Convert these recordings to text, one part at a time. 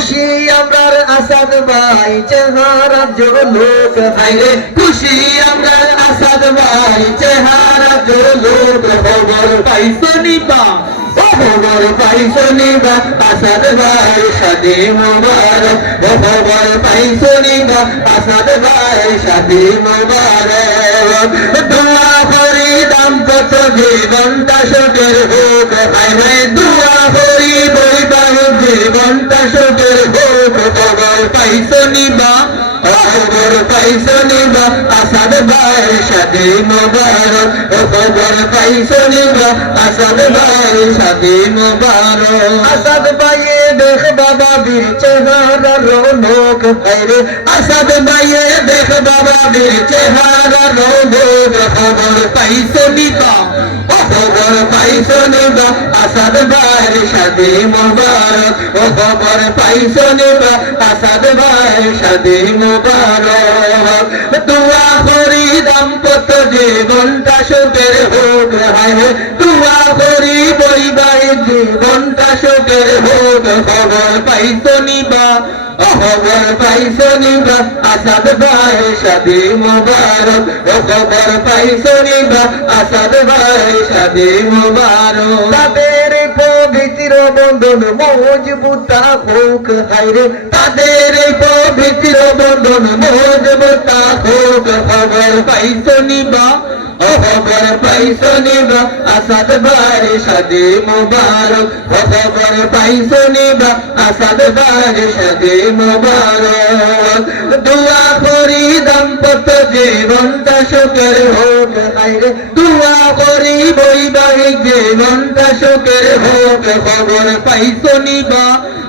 খুশি আমরার আসাদ ভাই চেহারা লোক হাইরে খুশি আমরার আসাদ ভাই চেহারা লোক খবর পাইছো নিবা খবর পাইছো নিবা আসাদ ভাই শাদি মোবারক। খবর পাইছো নিবা আসাদ ভাই শাদি মোবারক। দোয়া করি দাম্পত্য জীবনটা সুখের হোক হাই সুখের হোক খবর পাইছো নিবা? খবর পাইছো নিবা? আসাদ ভাই শাদি মোবারক। খবর পাইছো নিবা? আসাদ ভাই শাদি মোবারক। আসাদ ভাইয়ে দেখ বাবা বীর চেহারা রৌনক। হাইরে আসাদ ভাইয়ে দেখ বাবা বীর চেহারা রৌনক। খবর পাইছো ও খবর পাইছো নিবা আসাদ ভাইয়ের শাদি মোবারক। ও খবর পাইছো নিবা আসাদ ভাইয়ের শাদি মোবারক। করি দাম্পত্য জীবনটা সুখের হোক হায় হে দোয়া করি বৈবাহিক জীবনটা সুখের হোক খবর পাইছো নিবা খবর পাইছো নিবা, আসাদ ভাইয়ের শাদি মোবারক। ও খবর পাইছো নিবা, আসাদ ভাই শাদি মোবারক। তাদের পবিত্র বন্ধন মজবুতা হোক হাইরে তাদের পবিত্র বন্ধন মজবুতা হোক খবর পাইছো নিবা খবর পাইছো নিবা আসাদ ভাই শাদি মোবারক। খবর পাইছো নিবা আসাদ ভাই শাদি মোবারক। দোয়া করি দাম্পত্য জীবনটা সুখের হোক দোয়া করি বৈবাহিক জীবনটা সুখের হোক, খবর পাইছো নিবা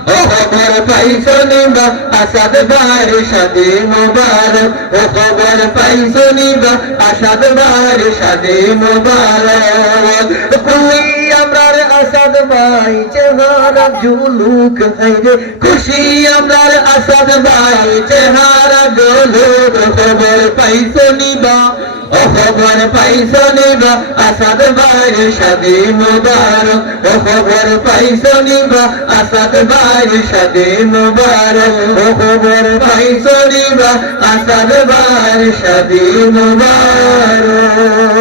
ও খবর পাইছো নিবা আসাদ ভাই শাদি মোবারক। খবর পাইছো নিবা আসাদ ভাই শাদি মোবারক। খুই আমরার আসাদ ভাই চেহারা জুলুক হাইরে খুশি আমরার আসাদ ভাই চেহারা জুলুক খবর পাইছো নিবা ও খবর পাইছো নিবা, আসাদ ভাই শাদি মুবারক। ও খবর পাইছো নিবা, আসাদ ভাই শাদি মুবারক। ও খবর পাইছো নিবা, আসাদ ভাই শাদি মুবারক।